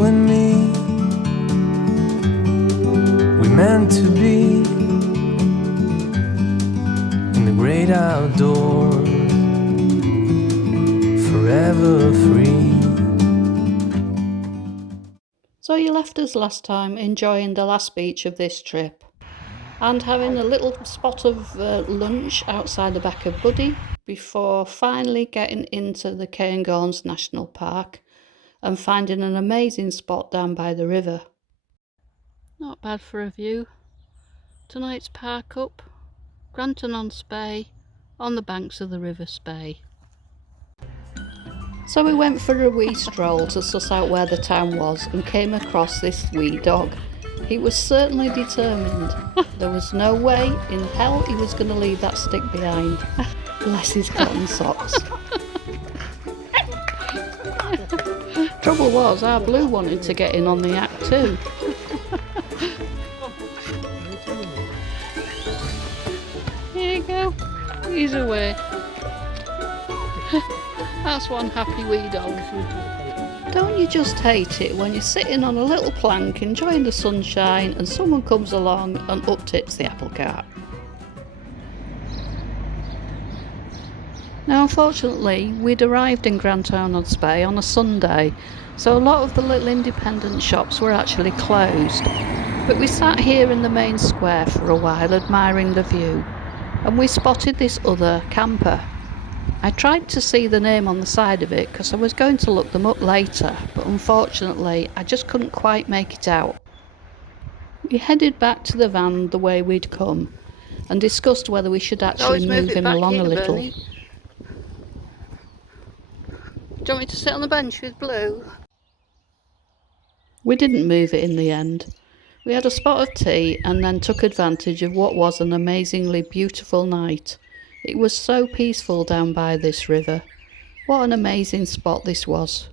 you and me, we meant to be in the great outdoors, forever free. So you left us last time enjoying the last beach of this trip and having a little spot of lunch outside the back of Buddy before finally getting into the Cairngorms National Park and finding an amazing spot down by the river. Not bad for a view. Tonight's park up, Granton on Spey, on the banks of the River Spey. So we went for a wee stroll to suss out where the town was and came across this wee dog. He was certainly determined. There was no way in hell he was going to leave that stick behind. Bless his cotton socks. Trouble was, our Blue wanted to get in on the act too. Here you go. He's away. That's one happy wee dog. Don't you just hate it when you're sitting on a little plank enjoying the sunshine and someone comes along and up tips the apple cart? Now unfortunately we'd arrived in Granton on Spey on a Sunday, so a lot of the little independent shops were actually closed. But we sat here in the main square for a while admiring the view, and we spotted this other camper. I tried to see the name on the side of it because I was going to look them up later, but unfortunately I just couldn't quite make it out. We headed back to the van the way we'd come and discussed whether we should actually move him along a little. Bernie. Do you want me to sit on the bench with Blue? We didn't move it in the end. We had a spot of tea and then took advantage of what was an amazingly beautiful night. It was so peaceful down by this river. What an amazing spot this was.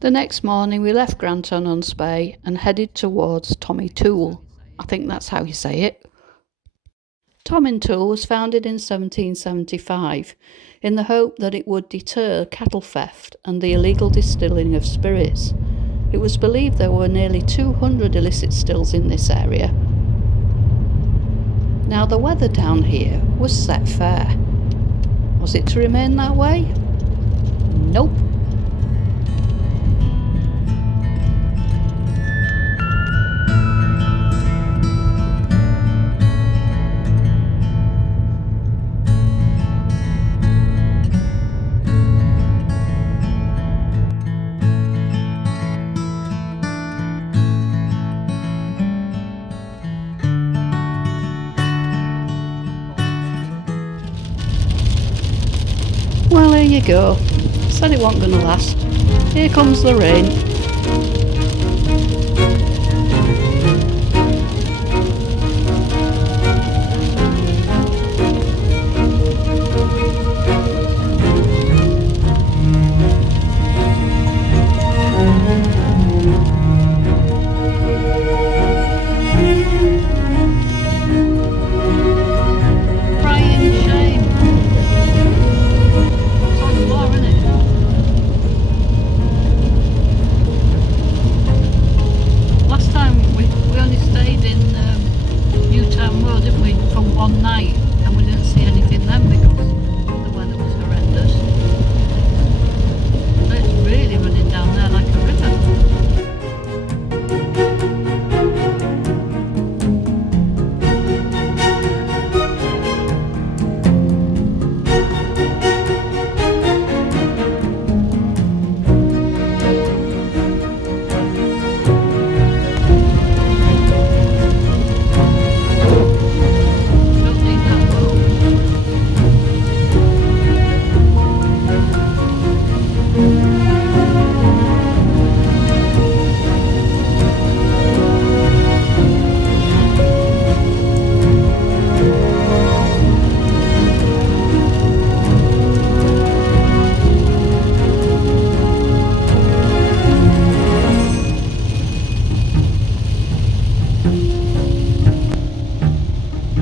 The next morning we left Granton on Spey and headed towards Tommy Toole. I think that's how you say it. Tommy Toole was founded in 1775 in the hope that it would deter cattle theft and the illegal distilling of spirits. It was believed there were nearly 200 illicit stills in this area. Now the weather down here was set fair. Was it to remain that way? Nope. Well, here you go. Said it wasn't going to last. Here comes the rain.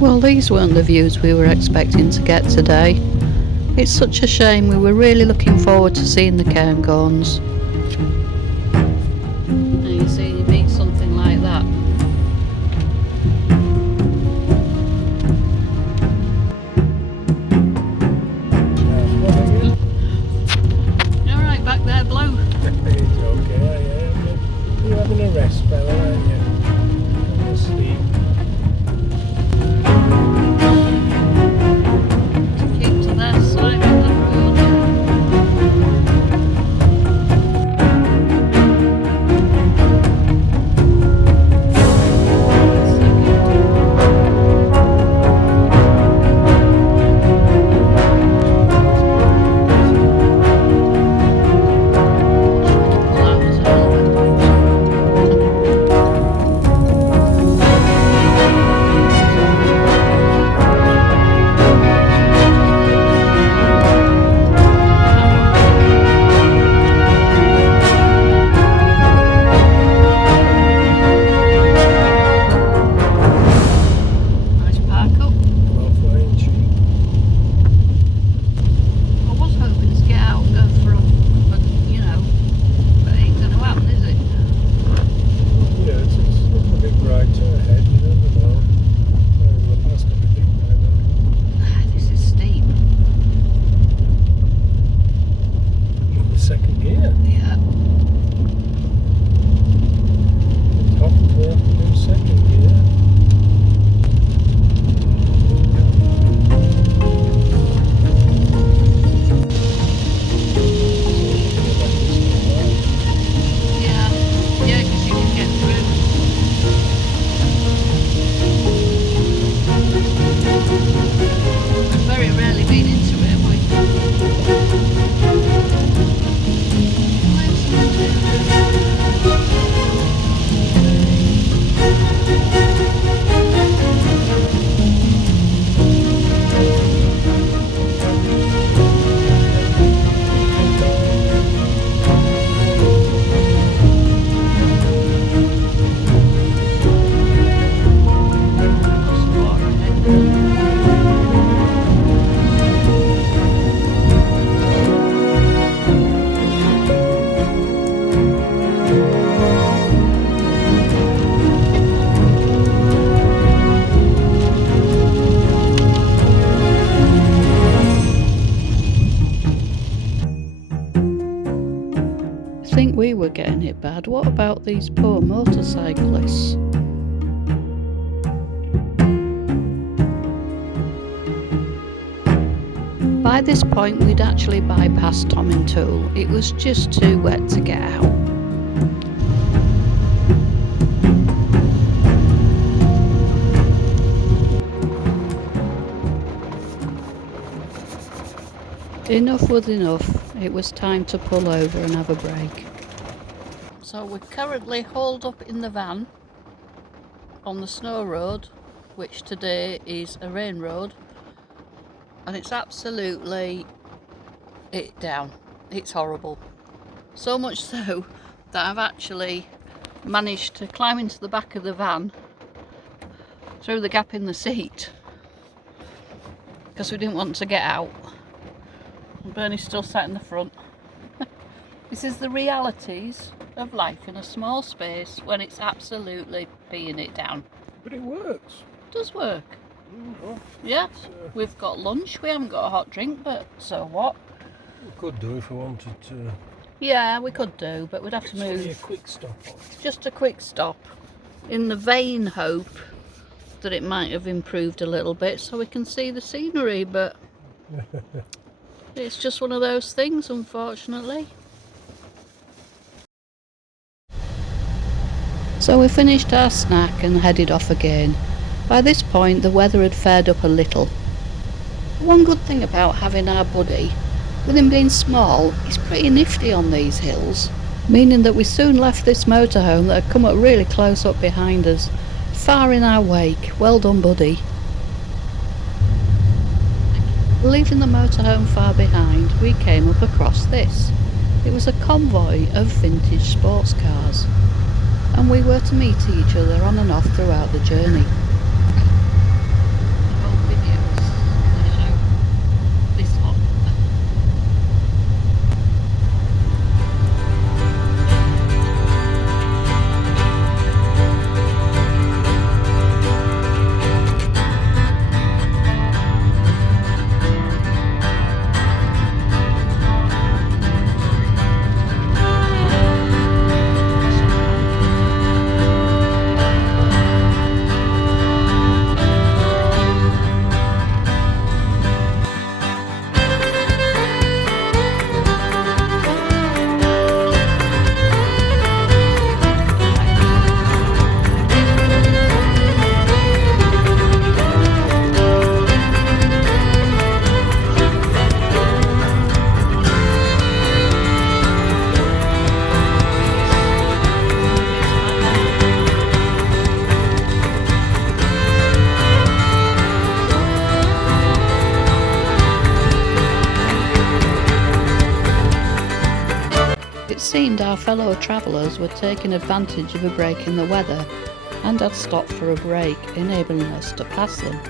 Well, these weren't the views we were expecting to get today. It's such a shame. We were really looking forward to seeing the Cairngorms. nice fella, aren't you? Honestly. Keep to their side of the road. We were getting it bad. What about these poor motorcyclists? By this point we'd actually bypassed Tom and Toole. It was just too wet to get out. Enough was enough. It was time to pull over and have a break. So we're currently hauled up in the van on the snow road, which today is a rain road, and it's absolutely down. It's horrible. So much so that I've actually managed to climb into the back of the van through the gap in the seat because we didn't want to get out. Bernie's still sat in the front. This is the realities of life in a small space when it's absolutely peeing it down. But it works. It does work. Yeah, we've got lunch, we haven't got a hot drink, but so what? We could do if we wanted to. Yeah, we could do, but we'd have to move. Only a quick stop. Just a quick stop, in the vain hope that it might have improved a little bit so we can see the scenery, but it's just one of those things, unfortunately. So we finished our snack and headed off again. By this point the weather had fared up a little. One good thing about having our buddy, with him being small, he's pretty nifty on these hills, meaning that we soon left this motorhome that had come up really close up behind us, far in our wake. Well done, buddy. Leaving the motorhome far behind, we came up across this. It was a convoy of vintage sports cars, and we were to meet each other on and off throughout the journey. seemed our fellow travellers were taking advantage of a break in the weather and had stopped for a break, enabling us to pass them.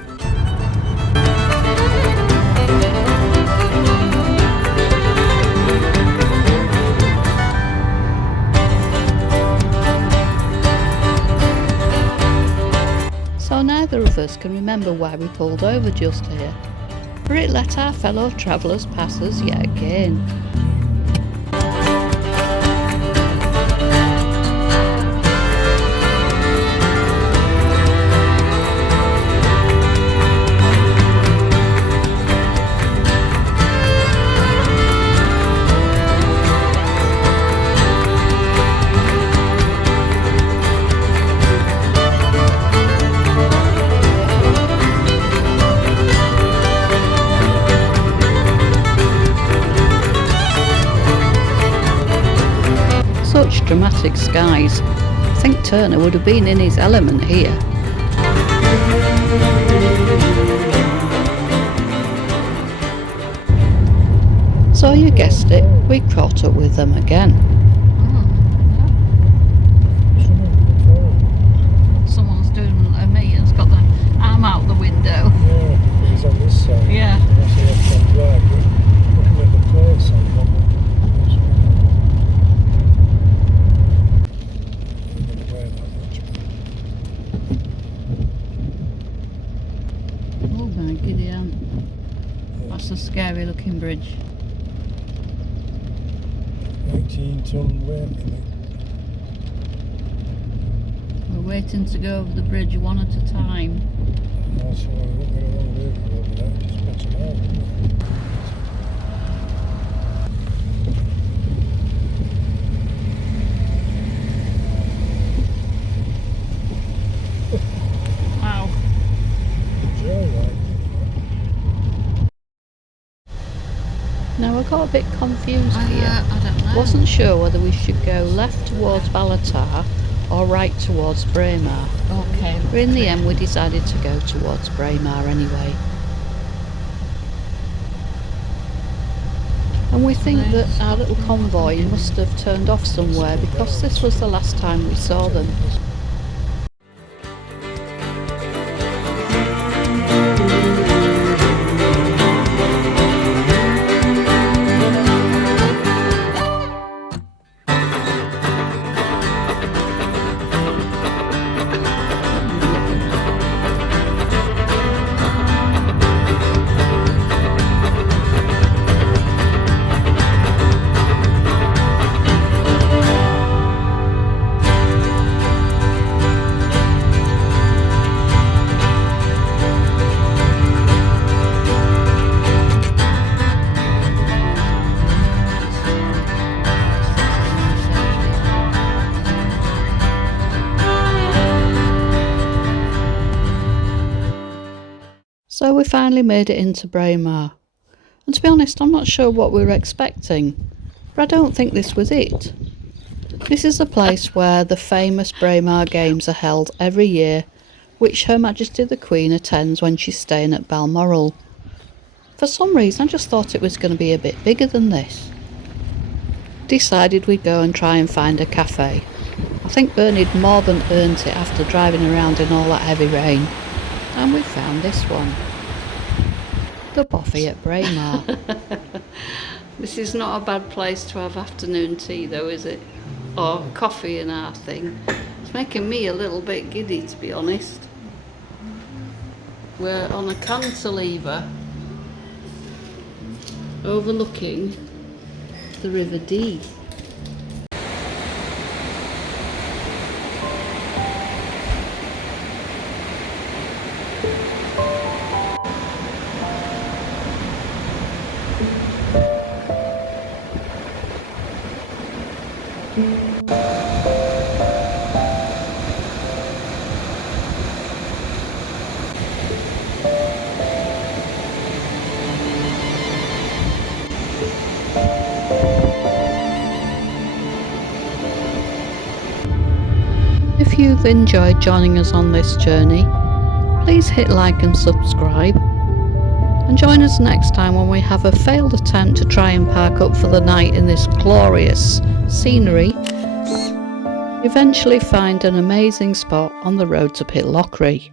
So neither of us can remember why we pulled over just here, for it let our fellow travellers pass us yet again. Such dramatic skies. I think Turner would have been in his element here. So you guessed it, we caught up with them again. Someone's doing a me and's got the arm out the window. Yeah, he's on this side. Yeah. That's the left-hand drive. Looking at the place on the Oh my giddy aunt. That's a scary looking bridge. 18-ton weight, I think. We're waiting to go over the bridge one at a time. Also, I won't get a long vehicle over that, just puts it out. Wow. Now I got a bit confused here. I don't know. Wasn't sure whether we should go left towards Ballatar or right towards Braemar. Okay. But in the end we decided to go towards Braemar anyway. And we think that our little convoy must have turned off somewhere because this was the last time we saw them. So we finally made it into Braemar. And to be honest, I'm not sure what we were expecting, but I don't think this was it. This is the place where the famous Braemar Games are held every year, which Her Majesty the Queen attends when she's staying at Balmoral. For some reason I just thought it was going to be a bit bigger than this. Decided we'd go and try and find a cafe. I think Bernard more than earned it after driving around in all that heavy rain. And we found this one. The Boffy at Braemar. This is not a bad place to have afternoon tea though, is it? Or coffee in our thing. It's making me a little bit giddy, to be honest. We're on a cantilever overlooking the River Dee. If you've enjoyed joining us on this journey, please hit like and subscribe. And join us next time when we have a failed attempt to try and park up for the night in this glorious scenery. Eventually find an amazing spot on the road to Pitlochry.